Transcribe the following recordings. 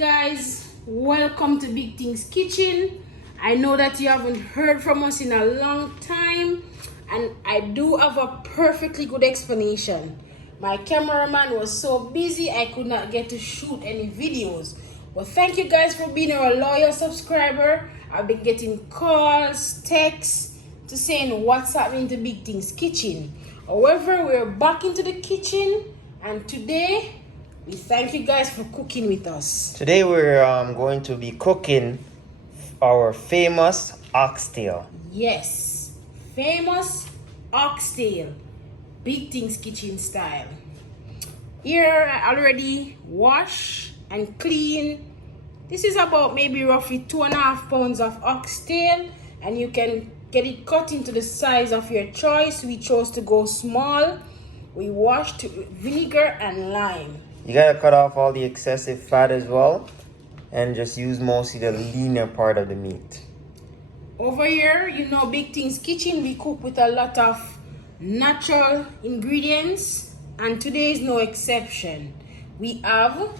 guys, welcome to Big Things Kitchen. I know that you haven't heard from us in a long time, and I do have a perfectly good explanation. My cameraman was so busy I could not get to shoot any videos, but thank you guys for being our loyal subscriber. I've been getting calls, texts to saying what's happening to Big Things Kitchen. However, we're back into the kitchen, and today we thank you guys for cooking with us. Today we're going to be cooking our famous oxtail. Yes, famous oxtail, Big Things Kitchen style. Here I already wash and clean. This is about maybe roughly 2.5 pounds of oxtail, and you can get it cut into the size of your choice. We chose to go small. We washed with vinegar and lime. You gotta cut off all the excessive fat as well, and just use mostly the leaner part of the meat. Over here, you know, Big Things Kitchen, we cook with a lot of natural ingredients, and today is no exception. We have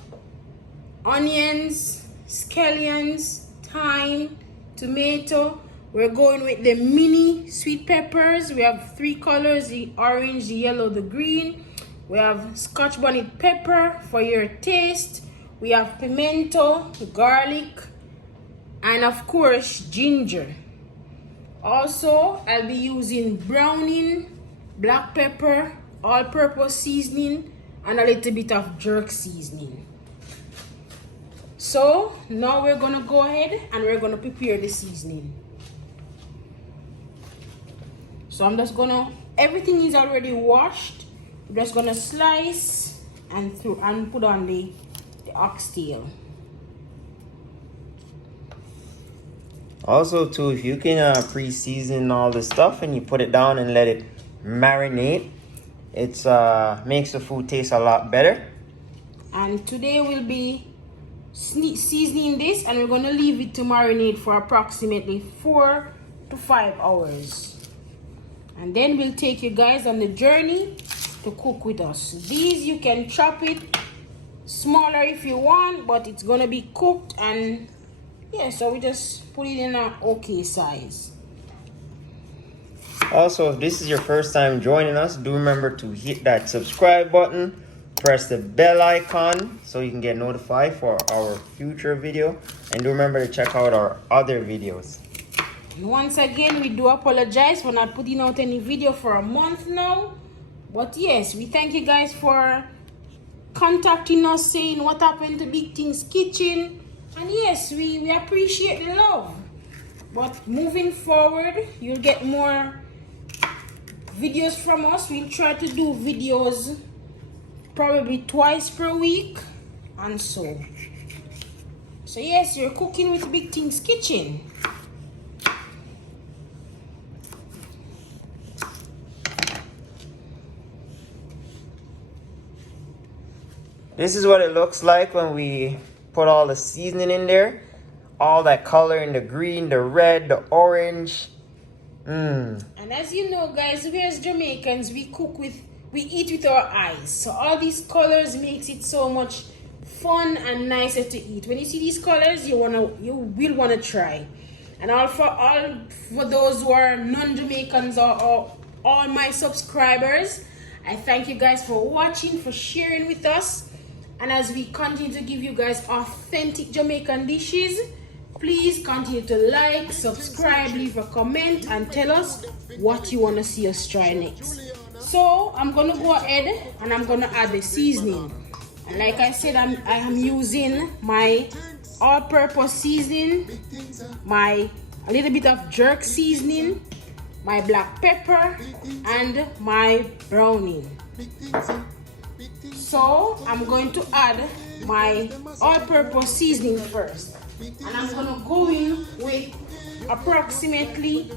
onions, scallions, thyme, tomato. We're going with the mini sweet peppers. We have 3 colors: the orange, the yellow, the green. We have Scotch bonnet pepper for your taste. We have pimento, garlic, and of course ginger. Also, I'll be using browning, black pepper, all-purpose seasoning, and a little bit of jerk seasoning. So now we're gonna go ahead and we're gonna prepare the seasoning. So I'm just gonna, everything is already washed. I'm just gonna slice and put on the oxtail. Also too, if you can pre-season all the stuff and you put it down and let it marinate, it's makes the food taste a lot better. And today we'll be seasoning this, and we're gonna leave it to marinate for approximately 4 to 5 hours. And then we'll take you guys on the journey to cook with us. These, you can chop it smaller if you want, but it's gonna be cooked, and yeah, so we just put it in an okay size. Also, if this is your first time joining us, do remember to hit that subscribe button, press the bell icon so you can get notified for our future video, and do remember to check out our other videos. And once again, we do apologize for not putting out any video for a month now. But yes, we thank you guys for contacting us, saying what happened to Big Things Kitchen. And yes, we appreciate the love. But moving forward, you'll get more videos from us. We'll try to do videos probably twice per week and so. So yes, you're cooking with Big Things Kitchen. This is what it looks like when we put all the seasoning in there. All that color in the green, the red, the orange. And as you know, guys, we as Jamaicans, we eat with our eyes. So all these colors makes it so much fun and nicer to eat. When you see these colors, you will wanna try. And all for those who are non-Jamaicans or all my subscribers, I thank you guys for watching, for sharing with us. And as we continue to give you guys authentic Jamaican dishes, please continue to like, subscribe, leave a comment, and tell us what you want to see us try next. So I'm going to go ahead and I'm going to add the seasoning. And like I said, I am using my all-purpose seasoning, a little bit of jerk seasoning, my black pepper, and my browning. So I'm going to add my all-purpose seasoning first, and I'm going to go in with approximately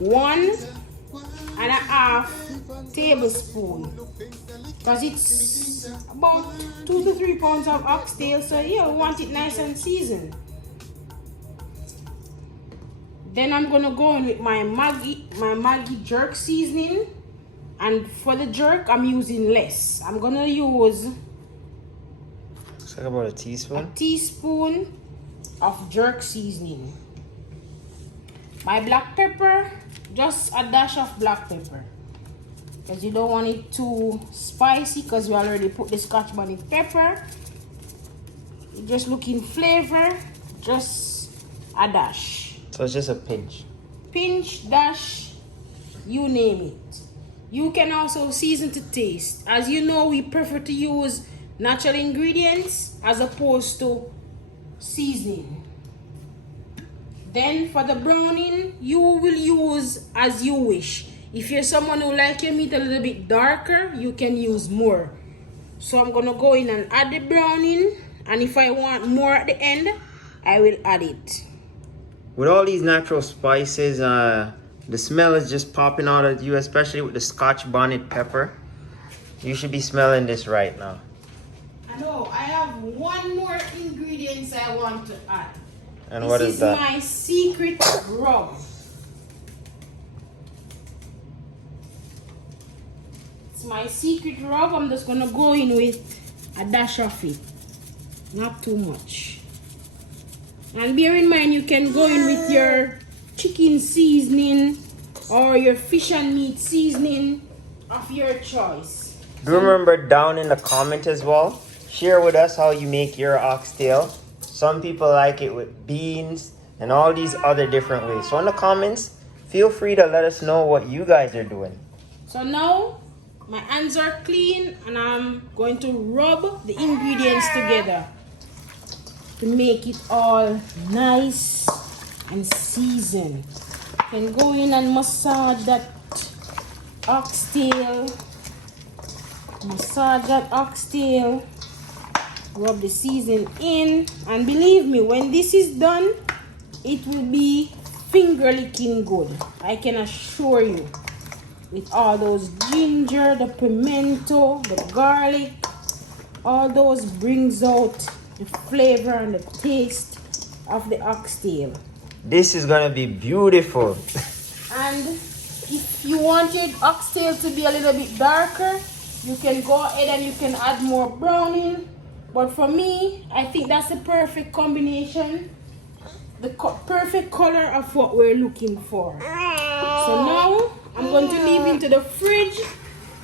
1.5 tablespoons, because it's about 2 to 3 pounds of oxtail, so yeah, we want it nice and seasoned. Then I'm going to go in with my Maggi jerk seasoning. And for the jerk, I'm using less. I'm gonna use Looks like about a teaspoon. A teaspoon of jerk seasoning. My black pepper, just a dash of black pepper. Because you don't want it too spicy because we already put the Scotch bonnet pepper. You're just looking flavor, just a dash. So it's just a pinch. Pinch, dash, you name it. You can also season to taste. As you know, we prefer to use natural ingredients as opposed to seasoning. Then for the browning, you will use as you wish. If you're someone who like your meat a little bit darker, you can use more. So I'm gonna go in and add the browning, and if I want more at the end, I will add it. With all these natural spices, the smell is just popping out at you, especially with the Scotch bonnet pepper. You should be smelling this right now. I know, I have one more ingredient I want to add. And what is that? This is my secret rub. It's my secret rub. I'm just gonna go in with a dash of it. Not too much. And bear in mind, you can go in with your chicken seasoning or your fish and meat seasoning of your choice. Do remember down in the comment as well, share with us how you make your oxtail. Some people like it with beans and all these other different ways. So in the comments, feel free to let us know what you guys are doing. So now my hands are clean and I'm going to rub the ingredients together to make it all nice and seasoned. You can go in and massage that oxtail. Massage that oxtail. Rub the season in, and believe me, when this is done, it will be finger licking good. I can assure you. With all those ginger, the pimento, the garlic, all those brings out the flavor and the taste of the oxtail. This is gonna be beautiful. And if you want your oxtail to be a little bit darker, you can go ahead and you can add more browning. But for me, I think that's the perfect combination, the perfect color of what we're looking for. So now I'm going to leave into the fridge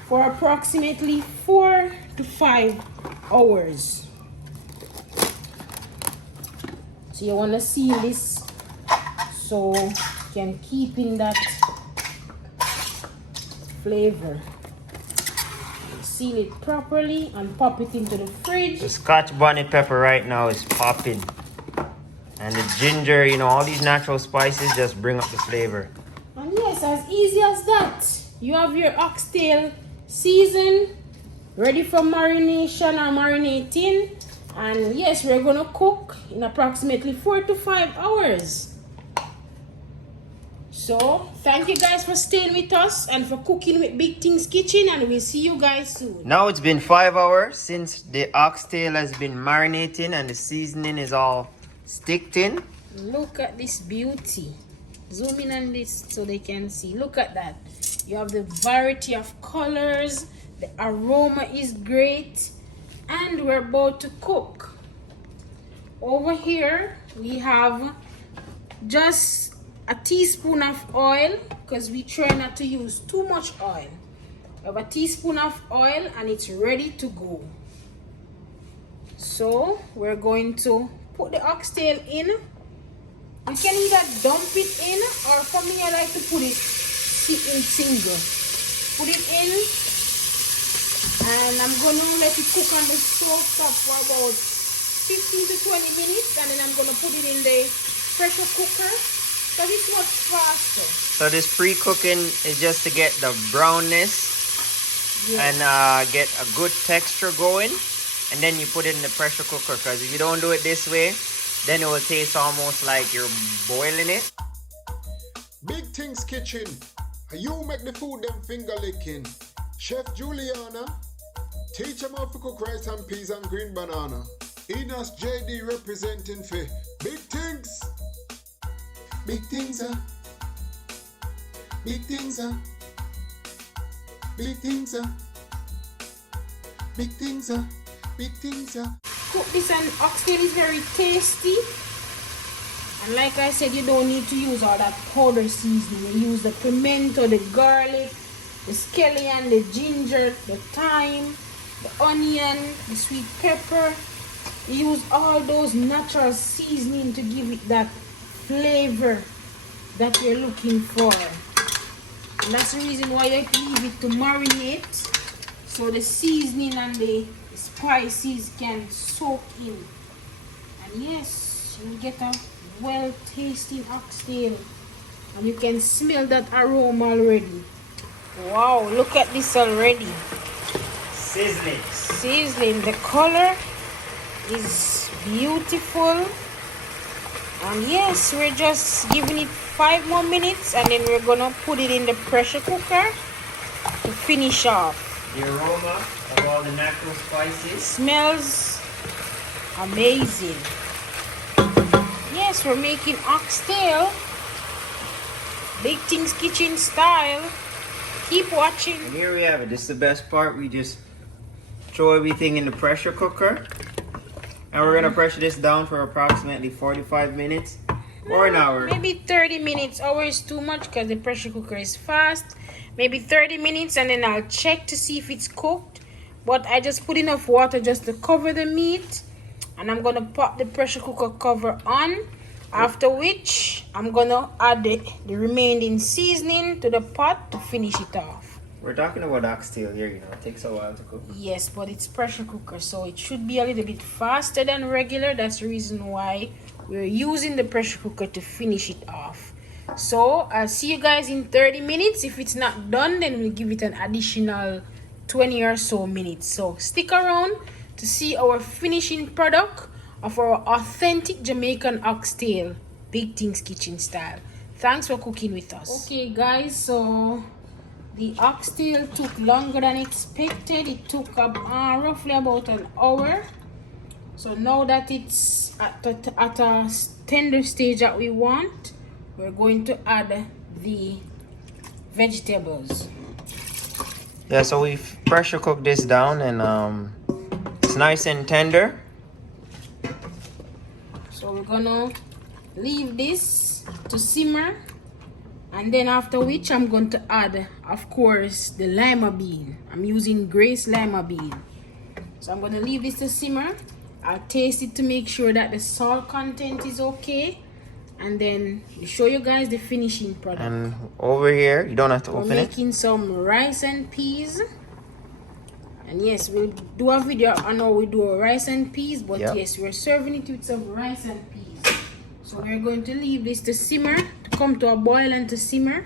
for approximately 4 to 5 hours. So you want to seal this so you can keep in that flavor. Seal it properly and pop it into the fridge. The Scotch bonnet pepper right now is popping. And the ginger, you know, all these natural spices just bring up the flavor. And yes, as easy as that. You have your oxtail seasoned, ready for marination or marinating. And yes, we're gonna cook in approximately 4 to 5 hours. So, thank you guys for staying with us and for cooking with Big Things Kitchen, and we'll see you guys soon. Now it's been 5 hours since the oxtail has been marinating and the seasoning is all sticked in. Look at this beauty. Zoom in on this so they can see. Look at that. You have the variety of colors. The aroma is great. And we're about to cook. Over here, we have just a teaspoon of oil because we try not to use too much oil. We have a teaspoon of oil and it's ready to go. So we're going to put the oxtail in. You can either dump it in, or for me I like to put it in single. Put it in and I'm gonna let it cook on the stove top for about 15 to 20 minutes, and then I'm gonna put it in the pressure cooker. Because it's much faster. So this pre-cooking is just to get the brownness and get a good texture going. And then you put it in the pressure cooker. Because if you don't do it this way, then it will taste almost like you're boiling it. Big Things Kitchen. You make the food them finger licking. Chef Juliana. Teach them how to cook rice and peas and green banana. Enos JD representing for Big Things. Big things are, big things are, big things are, big things are, big things are. cook this, and oxtail is very tasty. And like I said, you don't need to use all that powder seasoning. You use the pimento, the garlic, the scallion, the ginger, the thyme, the onion, the sweet pepper. You use all those natural seasoning to give it that flavor that you're looking for. And that's the reason why you leave it to marinate, so the seasoning and the spices can soak in. And yes, you get a well tasting oxtail, and you can smell that aroma already. Wow, look at this already. Sizzling. The color is beautiful. And yes, we're just giving it 5 more minutes, and then we're gonna put it in the pressure cooker to finish off. The aroma of all the natural spices Smells amazing. Yes, we're making oxtail, Big Things Kitchen style. Keep watching. And here we have it. This is the best part. We just throw everything in the pressure cooker, and we're gonna pressure this down for approximately 45 minutes or an hour. Maybe 30 minutes. Hour is too much because the pressure cooker is fast. Maybe 30 minutes, and then I'll check to see if it's cooked. But I just put enough water just to cover the meat, and I'm gonna pop the pressure cooker cover on. After which I'm gonna add the remaining seasoning to the pot to finish it off. We're talking about oxtail here, you know, it takes a while to cook. Yes, but it's pressure cooker, so it should be a little bit faster than regular. That's the reason why we're using the pressure cooker to finish it off. So I'll see you guys in 30 minutes. If it's not done, then we'll give it an additional 20 or so minutes. So stick around to see our finishing product of our authentic Jamaican oxtail, Big Things Kitchen style. Thanks for cooking with us. Okay guys, so the oxtail took longer than expected. It took roughly about an hour. So now that it's at a tender stage that we want, we're going to add the vegetables. Yeah, so we've pressure cooked this down, and it's nice and tender. So we're gonna leave this to simmer, and then after which I'm going to add, of course, the lima bean. I'm using Grace lima bean. So I'm gonna leave this to simmer. I'll taste it to make sure that the salt content is okay, and then we'll show you guys the finishing product. And over here, you don't have to open it. We're making some rice and peas. And yes, we'll do a video on how we do our rice and peas, but yep. Yes, we're serving it with some rice and peas. So we're going to leave this to simmer, to come to a boil and to simmer.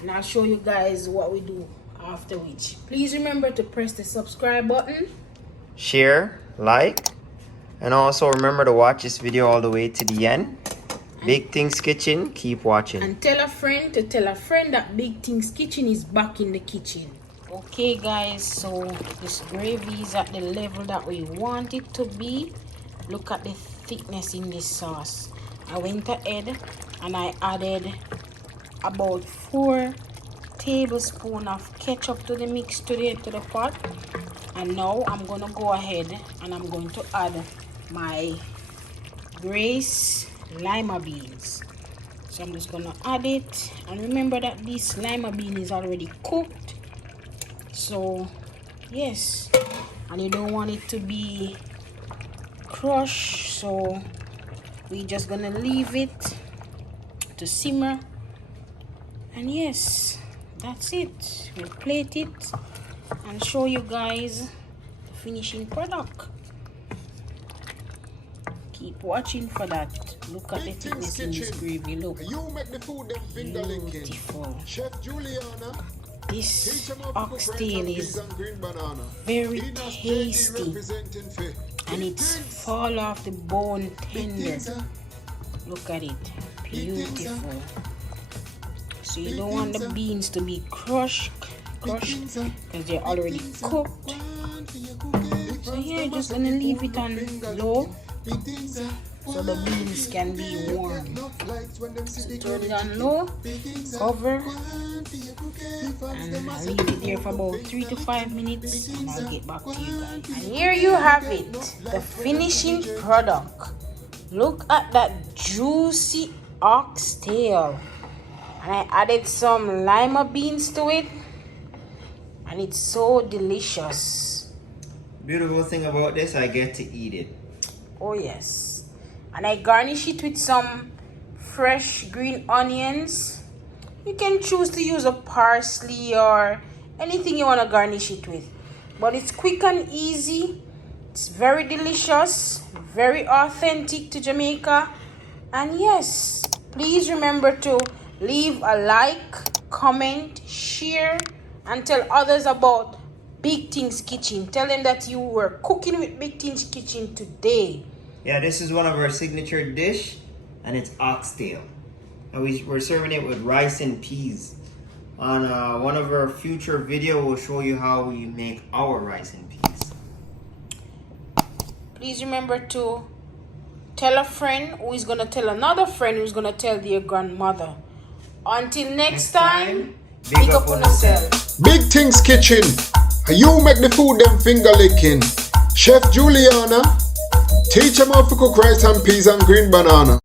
And I'll show you guys what we do after which. Please remember to press the subscribe button, share, like, and also remember to watch this video all the way to the end. Big Things Kitchen, keep watching. And tell a friend to tell a friend that Big Things Kitchen is back in the kitchen. Okay guys, so this gravy is at the level that we want it to be. Look at the thickness in this sauce. I went ahead and I added about 4 tablespoons of ketchup to the mix to the pot. And now I'm gonna go ahead and I'm going to add my Grace lima beans. So I'm just gonna add it, and remember that this lima bean is already cooked. So yes, and you don't want it to be crushed, so we're just gonna leave it to simmer. And yes, that's it. We'll plate it and show you guys the finishing product. Keep watching for that. Look at the thickness in this gravy. Look, beautiful. Chef Juliana, This oxtail is very tasty, and it's fall off the bone tender. Look at it, beautiful. So you don't want the beans to be crushed because they're already cooked. So here, just gonna leave it on low so the beans can be warm. So turn it on low, cover, and I'll leave it there for about 3 to 5 minutes, and I'll get back to you guys. And here you have it, the finishing product. Look at that juicy oxtail. And I added some lima beans to it, and it's so delicious. Beautiful thing about this, I get to eat it. Oh yes. And I garnish it with some fresh green onions. You can choose to use a parsley or anything you want to garnish it with, but it's quick and easy. It's very delicious, very authentic to Jamaica. And yes, please remember to leave a like, comment, share, and tell others about Big Things Kitchen. Tell them that you were cooking with Big Things Kitchen today. Yeah, this is one of our signature dish, and it's oxtail. And we're serving it with rice and peas. On one of our future video, we'll show you how we make our rice and peas. Please remember to tell a friend who is going to tell another friend who's going to tell their grandmother. Until next time, big up on yourself. Big Things Kitchen. You make the food them finger licking. Chef Juliana, teach them how to cook rice and peas and green banana.